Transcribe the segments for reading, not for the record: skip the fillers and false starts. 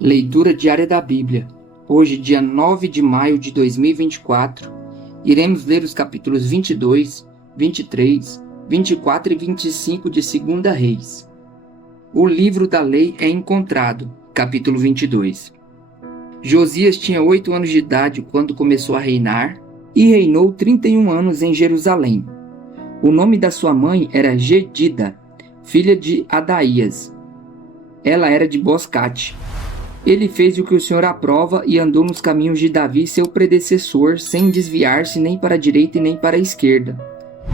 Leitura diária da Bíblia. Hoje, dia 9 de maio de 2024, iremos ler os capítulos 22, 23, 24 e 25 de 2 Reis. O livro da lei é encontrado. Capítulo 22. Josias tinha 8 anos de idade quando começou a reinar e reinou 31 anos em Jerusalém. O nome da sua mãe era Jedida, filha de Adaías. Ela era de Boscate. Ele fez o que o Senhor aprova e andou nos caminhos de Davi, seu predecessor, sem desviar-se nem para a direita e nem para a esquerda.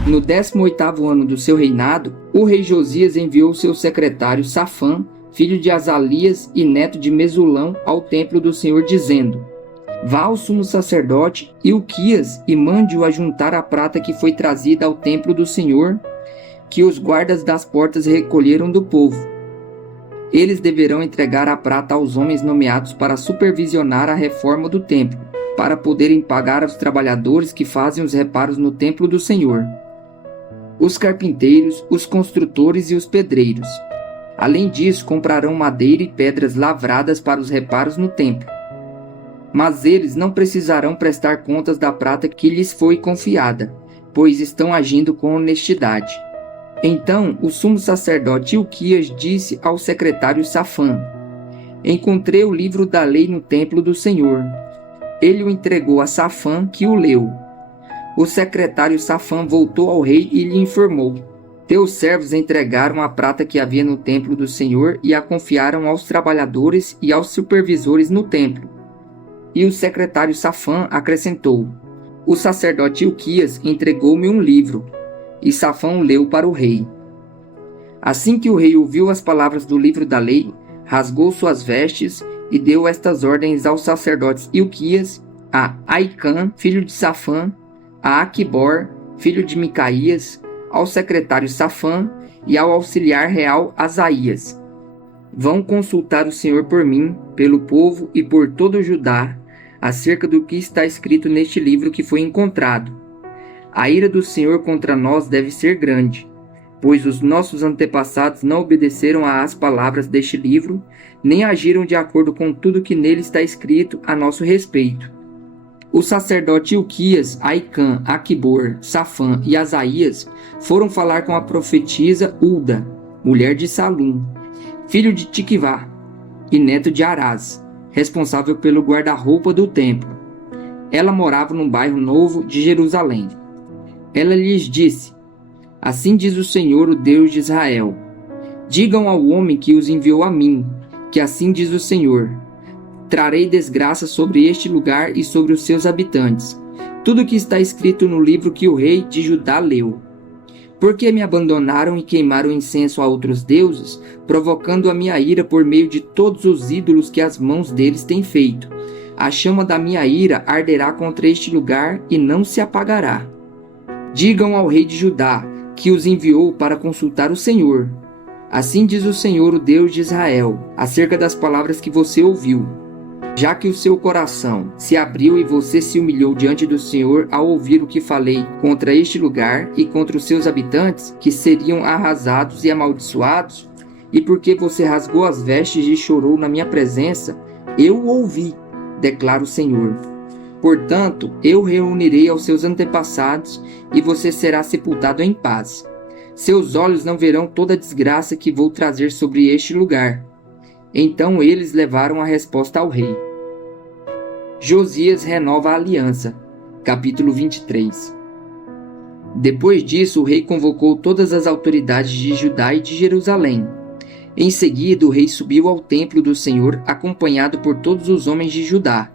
No 18º ano do seu reinado, o rei Josias enviou seu secretário Safã, filho de Azalias e neto de Mesulão, ao templo do Senhor, dizendo: Vá ao sumo sacerdote Hilquias e mande-o ajuntar a prata que foi trazida ao templo do Senhor, que os guardas das portas recolheram do povo. Eles deverão entregar a prata aos homens nomeados para supervisionar a reforma do templo, para poderem pagar aos trabalhadores que fazem os reparos no templo do Senhor, os carpinteiros, os construtores e os pedreiros. Além disso, comprarão madeira e pedras lavradas para os reparos no templo. Mas eles não precisarão prestar contas da prata que lhes foi confiada, pois estão agindo com honestidade. Então o sumo sacerdote Hilquias disse ao secretário Safã: Encontrei o livro da lei no templo do Senhor. Ele o entregou a Safã, que o leu. O secretário Safã voltou ao rei e lhe informou: Teus servos entregaram a prata que havia no templo do Senhor e a confiaram aos trabalhadores e aos supervisores no templo. E o secretário Safã acrescentou: O sacerdote Hilquias entregou-me um livro. E Safã o leu para o rei. Assim que o rei ouviu as palavras do livro da lei, rasgou suas vestes e deu estas ordens aos sacerdotes Hilquias, a Aicã, filho de Safã, a Aquibor, filho de Micaías, ao secretário Safã e ao auxiliar real Asaías: Vão consultar o Senhor por mim, pelo povo e por todo o Judá, acerca do que está escrito neste livro que foi encontrado. A ira do Senhor contra nós deve ser grande, pois os nossos antepassados não obedeceram às palavras deste livro, nem agiram de acordo com tudo que nele está escrito a nosso respeito. O sacerdote Hilquias, Aicã, Aquibor, Safã e Asaías foram falar com a profetisa Ulda, mulher de Salum, filho de Tiquivá e neto de Arás, responsável pelo guarda-roupa do templo. Ela morava no bairro Novo de Jerusalém. Ela lhes disse: Assim diz o Senhor, o Deus de Israel: Digam ao homem que os enviou a mim, que assim diz o Senhor: Trarei desgraça sobre este lugar e sobre os seus habitantes. Tudo o que está escrito no livro que o rei de Judá leu. Porque me abandonaram e queimaram incenso a outros deuses, provocando a minha ira por meio de todos os ídolos que as mãos deles têm feito. A chama da minha ira arderá contra este lugar e não se apagará. Digam ao rei de Judá, que os enviou para consultar o Senhor. Assim diz o Senhor, o Deus de Israel, acerca das palavras que você ouviu. Já que o seu coração se abriu e você se humilhou diante do Senhor ao ouvir o que falei contra este lugar e contra os seus habitantes, que seriam arrasados e amaldiçoados, e porque você rasgou as vestes e chorou na minha presença, eu o ouvi, declara o Senhor. Portanto, eu reunirei aos seus antepassados e você será sepultado em paz. Seus olhos não verão toda a desgraça que vou trazer sobre este lugar. Então eles levaram a resposta ao rei. Josias renova a aliança. Capítulo 23. Depois disso, o rei convocou todas as autoridades de Judá e de Jerusalém. Em seguida, o rei subiu ao templo do Senhor, acompanhado por todos os homens de Judá,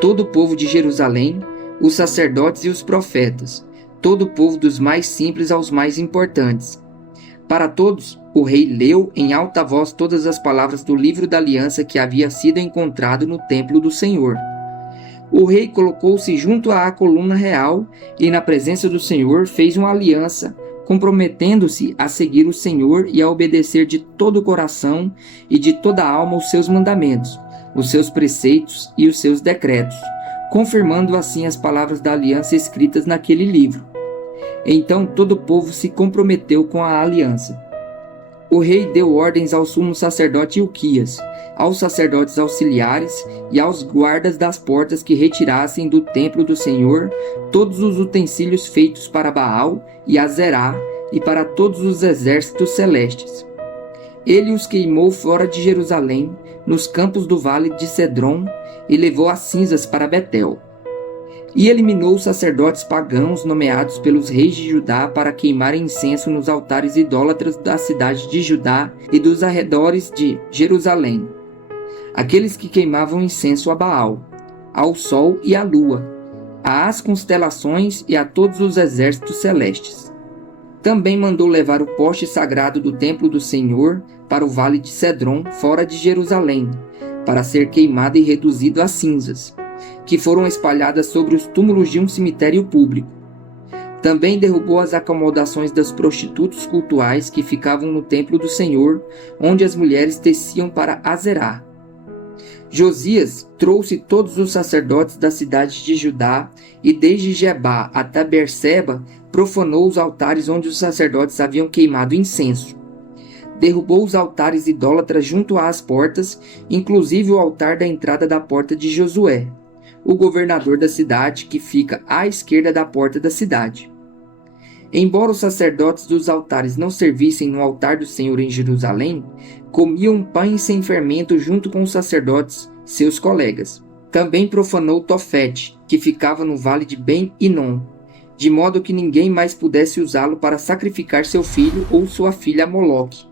todo o povo de Jerusalém, os sacerdotes e os profetas, todo o povo dos mais simples aos mais importantes. Para todos, o rei leu em alta voz todas as palavras do livro da aliança que havia sido encontrado no templo do Senhor. O rei colocou-se junto à coluna real e, na presença do Senhor, fez uma aliança, comprometendo-se a seguir o Senhor e a obedecer de todo o coração e de toda a alma os seus mandamentos, os seus preceitos e os seus decretos, confirmando assim as palavras da aliança escritas naquele livro. Então todo o povo se comprometeu com a aliança. O rei deu ordens ao sumo sacerdote Hilquias, aos sacerdotes auxiliares e aos guardas das portas que retirassem do templo do Senhor todos os utensílios feitos para Baal e Azerá e para todos os exércitos celestes. Ele os queimou fora de Jerusalém, nos campos do vale de Cedron, e levou as cinzas para Betel. E eliminou os sacerdotes pagãos nomeados pelos reis de Judá para queimarem incenso nos altares idólatras da cidade de Judá e dos arredores de Jerusalém. Aqueles que queimavam incenso a Baal, ao sol e à lua, às constelações e a todos os exércitos celestes. Também mandou levar o poste sagrado do templo do Senhor para o vale de Cedron, fora de Jerusalém, para ser queimado e reduzido a cinzas, que foram espalhadas sobre os túmulos de um cemitério público. Também derrubou as acomodações dos prostitutos cultuais que ficavam no templo do Senhor, onde as mulheres teciam para Azerá. Josias trouxe todos os sacerdotes da cidade de Judá e desde Gebá até Berseba profanou os altares onde os sacerdotes haviam queimado incenso. Derrubou os altares idólatras junto às portas, inclusive o altar da entrada da porta de Josué, o governador da cidade, que fica à esquerda da porta da cidade. Embora os sacerdotes dos altares não servissem no altar do Senhor em Jerusalém, comiam pães sem fermento junto com os sacerdotes, seus colegas. Também profanou Tofete, que ficava no vale de Ben-Hinom, de modo que ninguém mais pudesse usá-lo para sacrificar seu filho ou sua filha a Moloque.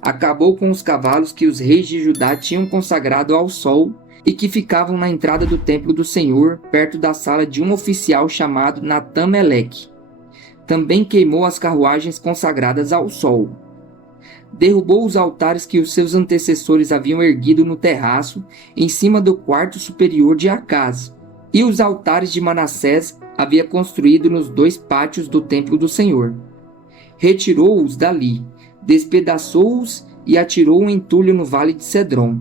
Acabou com os cavalos que os reis de Judá tinham consagrado ao sol e que ficavam na entrada do templo do Senhor, perto da sala de um oficial chamado Natã-Meleque. Também queimou as carruagens consagradas ao sol. Derrubou os altares que os seus antecessores haviam erguido no terraço, em cima do quarto superior de Acaz, e os altares de Manassés havia construído nos 2 pátios do templo do Senhor. Retirou-os dali, despedaçou-os e atirou um entulho no vale de Cedron.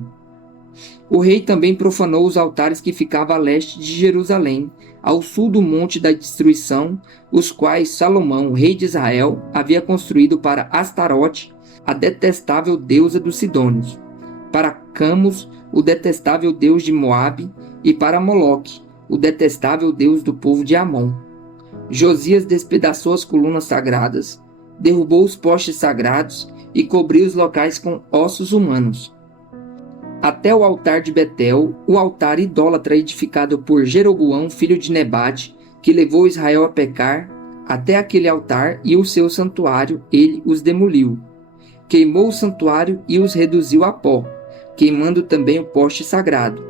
O rei também profanou os altares que ficavam a leste de Jerusalém, ao sul do monte da destruição, os quais Salomão, rei de Israel, havia construído para Astarote, a detestável deusa dos Sidônios, para Camus, o detestável deus de Moabe, e para Moloque, o detestável deus do povo de Amon. Josias despedaçou as colunas sagradas, derrubou os postes sagrados e cobriu os locais com ossos humanos. Até o altar de Betel, o altar idólatra edificado por Jeroboão, filho de Nebate, que levou Israel a pecar, até aquele altar e o seu santuário ele os demoliu. Queimou o santuário e os reduziu a pó, queimando também o poste sagrado.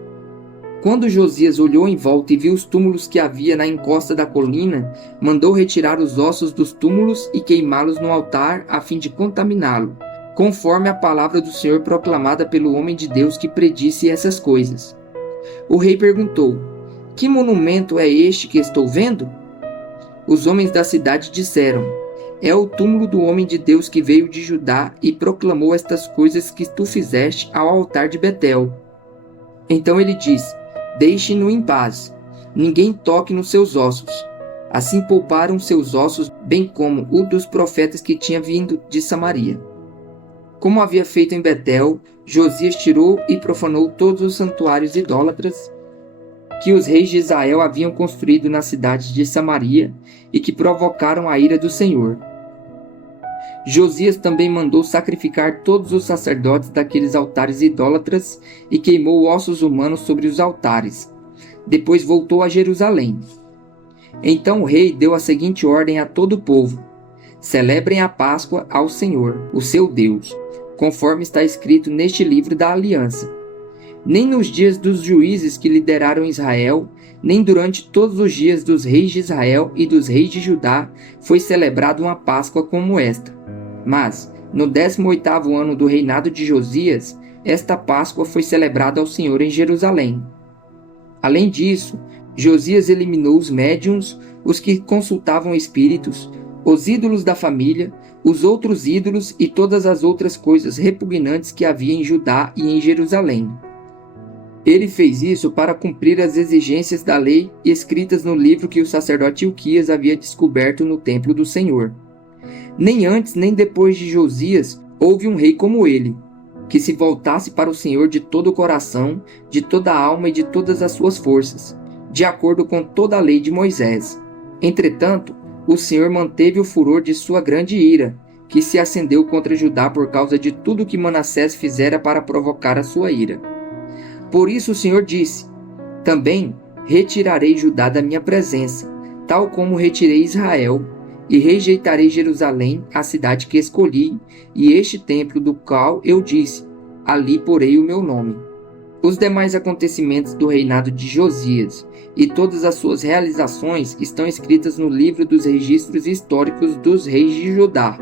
Quando Josias olhou em volta e viu os túmulos que havia na encosta da colina, mandou retirar os ossos dos túmulos e queimá-los no altar a fim de contaminá-lo, conforme a palavra do Senhor proclamada pelo homem de Deus que predisse essas coisas. O rei perguntou: que monumento é este que estou vendo? Os homens da cidade disseram: é o túmulo do homem de Deus que veio de Judá e proclamou estas coisas que tu fizeste ao altar de Betel. Então ele disse: deixe-no em paz, ninguém toque nos seus ossos. Assim pouparam seus ossos, bem como o dos profetas que tinha vindo de Samaria. Como havia feito em Betel, Josias tirou e profanou todos os santuários idólatras que os reis de Israel haviam construído na cidade de Samaria e que provocaram a ira do Senhor. Josias também mandou sacrificar todos os sacerdotes daqueles altares idólatras e queimou ossos humanos sobre os altares. Depois voltou a Jerusalém. Então o rei deu a seguinte ordem a todo o povo: celebrem a Páscoa ao Senhor, o seu Deus, conforme está escrito neste livro da aliança. Nem nos dias dos juízes que lideraram Israel, nem durante todos os dias dos reis de Israel e dos reis de Judá foi celebrada uma Páscoa como esta. Mas, no 18º ano do reinado de Josias, esta Páscoa foi celebrada ao Senhor em Jerusalém. Além disso, Josias eliminou os médiuns, os que consultavam espíritos, os ídolos da família, os outros ídolos e todas as outras coisas repugnantes que havia em Judá e em Jerusalém. Ele fez isso para cumprir as exigências da lei escritas no livro que o sacerdote Hilquias havia descoberto no templo do Senhor. Nem antes nem depois de Josias houve um rei como ele, que se voltasse para o Senhor de todo o coração, de toda a alma e de todas as suas forças, de acordo com toda a lei de Moisés. Entretanto, o Senhor manteve o furor de sua grande ira, que se acendeu contra Judá por causa de tudo que Manassés fizera para provocar a sua ira. Por isso o Senhor disse: também retirarei Judá da minha presença, tal como retirei Israel, e rejeitarei Jerusalém, a cidade que escolhi, e este templo do qual eu disse: ali porei o meu nome. Os demais acontecimentos do reinado de Josias e todas as suas realizações estão escritas no livro dos registros históricos dos reis de Judá.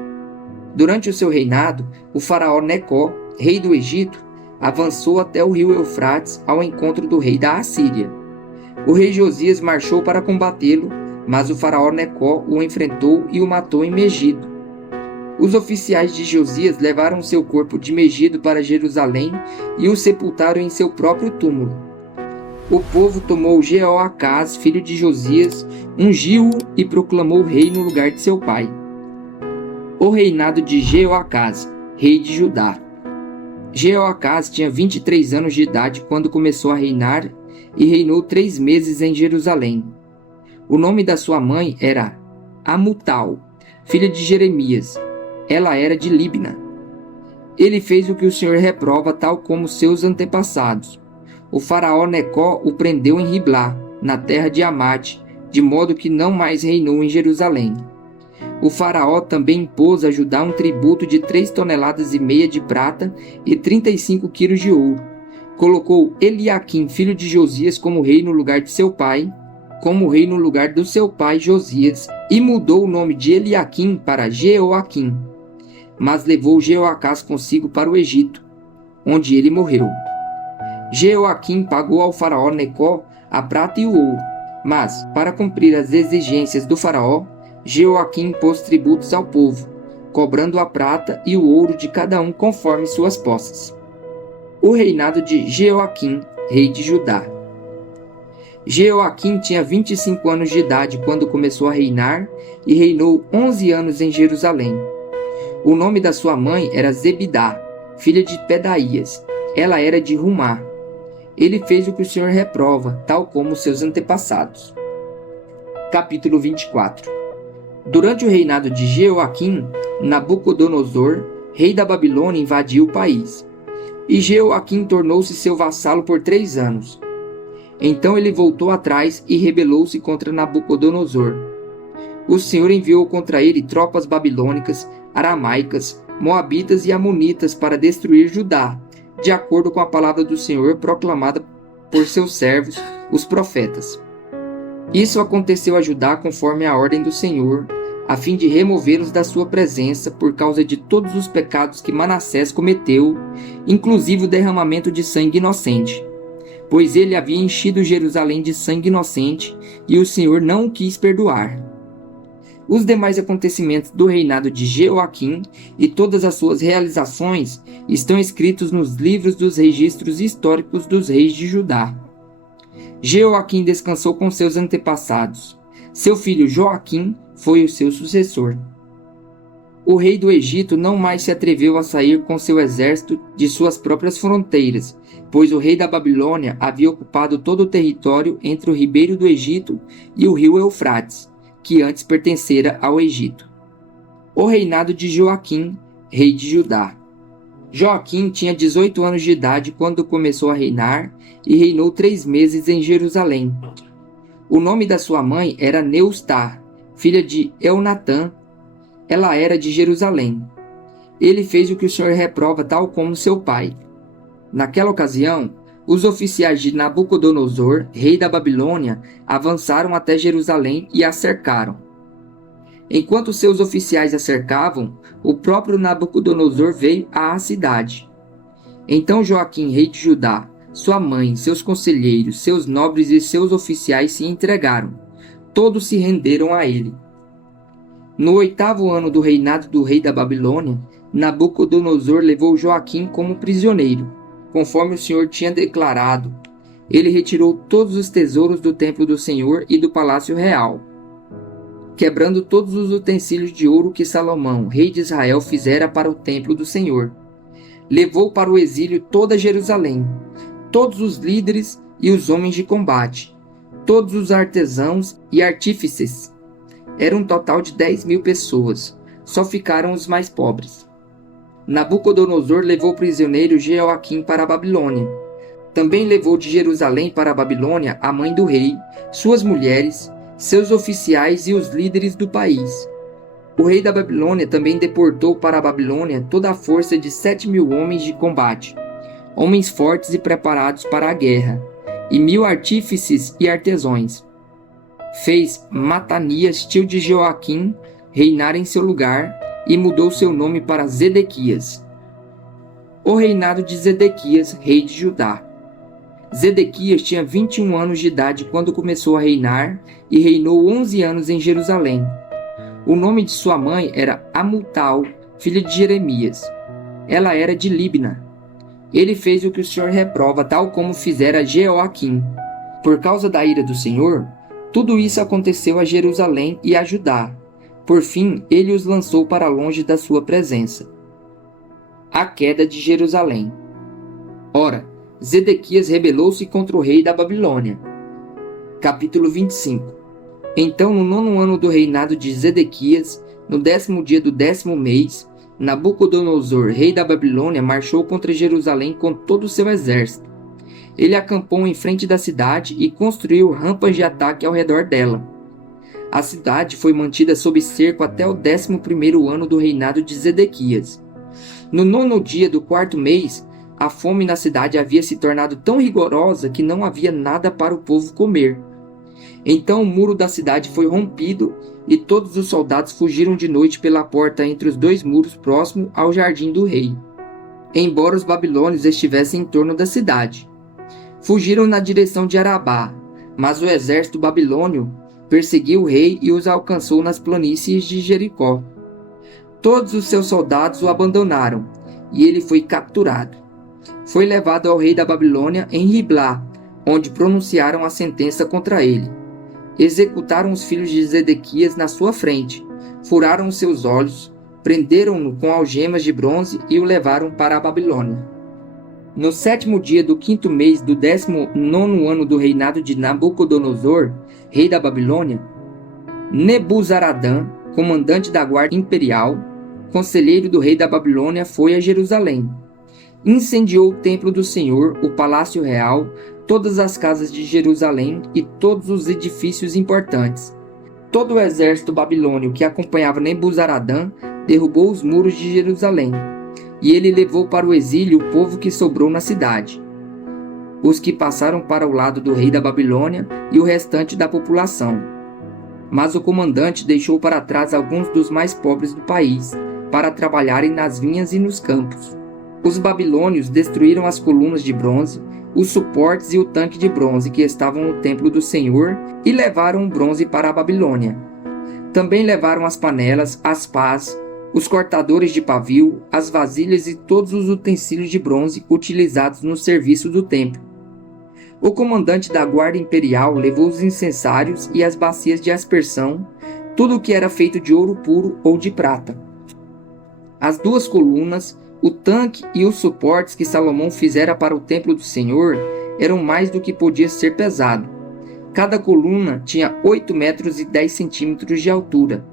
Durante o seu reinado, o faraó Necó, rei do Egito, avançou até o rio Eufrates ao encontro do rei da Assíria. O rei Josias marchou para combatê-lo, mas o faraó Necó o enfrentou e o matou em Megido. Os oficiais de Josias levaram seu corpo de Megido para Jerusalém e o sepultaram em seu próprio túmulo. O povo tomou Jeoacás, filho de Josias, ungiu-o e proclamou rei no lugar de seu pai. O reinado de Jeoacás, rei de Judá. Jeoacás tinha 23 anos de idade quando começou a reinar e reinou 3 meses em Jerusalém. O nome da sua mãe era Amutal, filha de Jeremias. Ela era de Libna. Ele fez o que o Senhor reprova, tal como seus antepassados. O faraó Necó o prendeu em Riblá, na terra de Amate, de modo que não mais reinou em Jerusalém. O faraó também impôs a Judá um tributo de 3,5 toneladas de prata e 35 quilos de ouro. Colocou Eliaquim, filho de Josias, como rei no lugar de seu pai, como rei no lugar do seu pai Josias, e mudou o nome de Eliaquim para Jeoaquim. Mas levou Jeoacás consigo para o Egito, onde ele morreu. Jeoaquim pagou ao faraó Necó a prata e o ouro, mas, para cumprir as exigências do faraó, Jeoaquim impôs tributos ao povo, cobrando a prata e o ouro de cada um conforme suas posses. O reinado de Jeoaquim, rei de Judá. Jeoaquim tinha 25 anos de idade quando começou a reinar e reinou 11 anos em Jerusalém. O nome da sua mãe era Zebidá, filha de Pedaías. Ela era de Rumá. Ele fez o que o Senhor reprova, tal como seus antepassados. Capítulo 24. Durante o reinado de Jeoaquim, Nabucodonosor, rei da Babilônia, invadiu o país. E Jeoaquim tornou-se seu vassalo por 3 anos. Então ele voltou atrás e rebelou-se contra Nabucodonosor. O Senhor enviou contra ele tropas babilônicas, aramaicas, moabitas e amonitas para destruir Judá, de acordo com a palavra do Senhor proclamada por seus servos, os profetas. Isso aconteceu a Judá conforme a ordem do Senhor, a fim de removê-los da sua presença por causa de todos os pecados que Manassés cometeu, inclusive o derramamento de sangue inocente. Pois ele havia enchido Jerusalém de sangue inocente, e o Senhor não o quis perdoar. Os demais acontecimentos do reinado de Jeoaquim e todas as suas realizações estão escritos nos livros dos registros históricos dos reis de Judá. Jeoaquim descansou com seus antepassados. Seu filho Joaquim foi o seu sucessor. O rei do Egito não mais se atreveu a sair com seu exército de suas próprias fronteiras, pois o rei da Babilônia havia ocupado todo o território entre o ribeiro do Egito e o rio Eufrates, que antes pertencera ao Egito. O reinado de Joaquim, rei de Judá. Joaquim tinha 18 anos de idade quando começou a reinar e reinou 3 meses em Jerusalém. O nome da sua mãe era Neustá, filha de Elnatã. Ela era de Jerusalém. Ele fez o que o Senhor reprova, tal como seu pai. Naquela ocasião, os oficiais de Nabucodonosor, rei da Babilônia, avançaram até Jerusalém e a cercaram. Enquanto seus oficiais a cercavam, o próprio Nabucodonosor veio à cidade. Então Joaquim, rei de Judá, sua mãe, seus conselheiros, seus nobres e seus oficiais se entregaram. Todos se renderam a ele. No 8º ano do reinado do rei da Babilônia, Nabucodonosor levou Joaquim como prisioneiro, conforme o Senhor tinha declarado. Ele retirou todos os tesouros do templo do Senhor e do palácio real. quebrando todos os utensílios de ouro que Salomão, rei de Israel, fizera para o templo do Senhor. Levou para o exílio toda Jerusalém, todos os líderes e os homens de combate, todos os artesãos e artífices. Era um total de 10.000 pessoas, só ficaram os mais pobres. Nabucodonosor levou prisioneiro Jeoaquim para a Babilônia. Também levou de Jerusalém para a Babilônia a mãe do rei, suas mulheres, seus oficiais e os líderes do país. O rei da Babilônia também deportou para a Babilônia toda a força de 7.000 homens de combate, homens fortes e preparados para a guerra, e 1.000 artífices e artesãos. Fez Matanias, tio de Joaquim, reinar em seu lugar e mudou seu nome para Zedequias. O reinado de Zedequias, rei de Judá. Zedequias tinha 21 anos de idade quando começou a reinar e reinou 11 anos em Jerusalém. O nome de sua mãe era Amutal, filha de Jeremias. Ela era de Libna. Ele fez o que o Senhor reprova, tal como fizera Jeoaquim. Por causa da ira do Senhor, tudo isso aconteceu a Jerusalém e a Judá. Por fim, ele os lançou para longe da sua presença. A queda de Jerusalém. Ora, Zedequias rebelou-se contra o rei da Babilônia. Capítulo 25. Então, no 9º ano do reinado de Zedequias, no 10º dia do 10º mês, Nabucodonosor, rei da Babilônia, marchou contra Jerusalém com todo o seu exército. Ele acampou em frente da cidade e construiu rampas de ataque ao redor dela. A cidade foi mantida sob cerco até o 11º ano do reinado de Zedequias. No 9º dia do 4º mês, a fome na cidade havia se tornado tão rigorosa que não havia nada para o povo comer. Então o muro da cidade foi rompido e todos os soldados fugiram de noite pela porta entre os 2 muros próximo ao jardim do rei, embora os babilônios estivessem em torno da cidade. Fugiram na direção de Arabá, mas o exército babilônio perseguiu o rei e os alcançou nas planícies de Jericó. Todos os seus soldados o abandonaram, e ele foi capturado. Foi levado ao rei da Babilônia em Riblá, onde pronunciaram a sentença contra ele. Executaram os filhos de Zedequias na sua frente, furaram os seus olhos, prenderam-no com algemas de bronze e o levaram para a Babilônia. No 7º dia do 5º mês do 19º ano do reinado de Nabucodonosor, rei da Babilônia, Nebuzaradã, comandante da guarda imperial, conselheiro do rei da Babilônia, foi a Jerusalém. Incendiou o templo do Senhor, o palácio real, todas as casas de Jerusalém e todos os edifícios importantes. Todo o exército babilônio que acompanhava Nebuzaradã derrubou os muros de Jerusalém, e ele levou para o exílio o povo que sobrou na cidade, os que passaram para o lado do rei da Babilônia e o restante da população. Mas o comandante deixou para trás alguns dos mais pobres do país, para trabalharem nas vinhas e nos campos. Os babilônios destruíram as colunas de bronze, os suportes e o tanque de bronze que estavam no templo do Senhor e levaram o bronze para a Babilônia. Também levaram as panelas, as pás, os cortadores de pavio, as vasilhas e todos os utensílios de bronze utilizados no serviço do templo. O comandante da guarda imperial levou os incensários e as bacias de aspersão, tudo o que era feito de ouro puro ou de prata. As 2 colunas, o tanque e os suportes que Salomão fizera para o templo do Senhor eram mais do que podia ser pesado. Cada coluna tinha 8 metros e 10 centímetros de altura.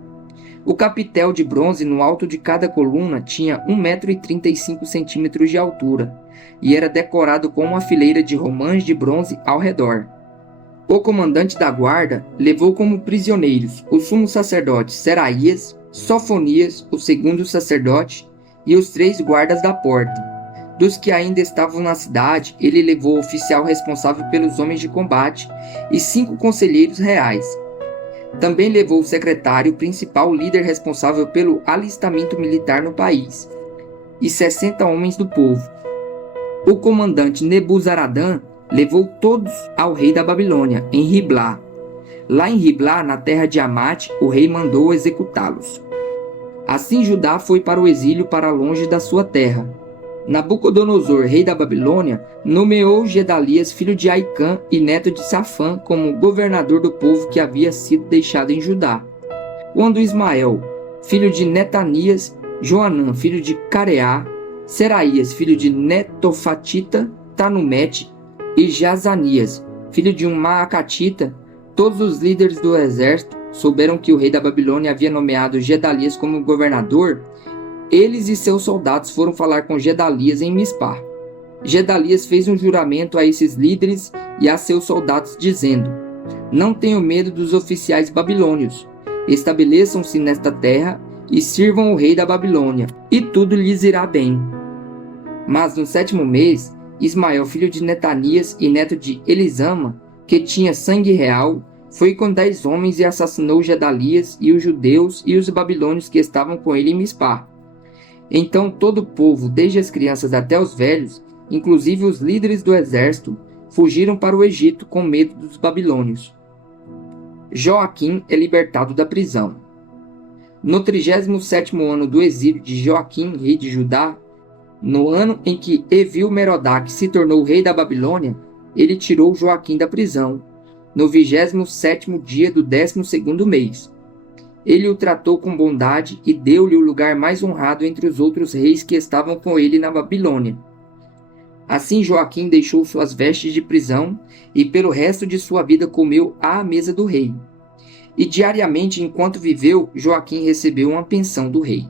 O capitel de bronze no alto de cada coluna tinha 1 metro e 35 centímetros de altura e era decorado com uma fileira de romãs de bronze ao redor. O comandante da guarda levou como prisioneiros o sumo sacerdote Seraías, Sofonias, o 2º sacerdote, e os 3 guardas da porta. Dos que ainda estavam na cidade, ele levou o oficial responsável pelos homens de combate e 5 conselheiros reais. Também levou o secretário principal, líder responsável pelo alistamento militar no país, e 60 homens do povo. O comandante Nebuzaradã levou todos ao rei da Babilônia, em Riblá. Lá em Riblá, na terra de Amate, o rei mandou executá-los. Assim Judá foi para o exílio para longe da sua terra. Nabucodonosor, rei da Babilônia, nomeou Gedalias, filho de Aicã e neto de Safã, como governador do povo que havia sido deixado em Judá. quando Ismael, filho de Netanias, Joanã, filho de Careá, Seraías, filho de Netofatita, Tanumete, e Jazanias, filho de um Maacatita, todos os líderes do exército, souberam que o rei da Babilônia havia nomeado Gedalias como governador. Eles e seus soldados foram falar com Gedalias em Mispá. Gedalias fez um juramento a esses líderes e a seus soldados, dizendo: não tenham medo dos oficiais babilônios. Estabeleçam-se nesta terra e sirvam o rei da Babilônia, e tudo lhes irá bem. Mas no 7º mês, Ismael, filho de Netanias e neto de Elisama, que tinha sangue real, foi com 10 homens e assassinou Gedalias e os judeus e os babilônios que estavam com ele em Mispá. Então todo o povo, desde as crianças até os velhos, inclusive os líderes do exército, fugiram para o Egito com medo dos babilônios. Joaquim é libertado da prisão. No 37º ano do exílio de Joaquim, rei de Judá, no ano em que Evil-Merodach se tornou rei da Babilônia, ele tirou Joaquim da prisão, no 27º dia do 12º mês. Ele o tratou com bondade e deu-lhe o lugar mais honrado entre os outros reis que estavam com ele na Babilônia. Assim Joaquim deixou suas vestes de prisão e pelo resto de sua vida comeu à mesa do rei. E diariamente, enquanto viveu, Joaquim recebeu uma pensão do rei.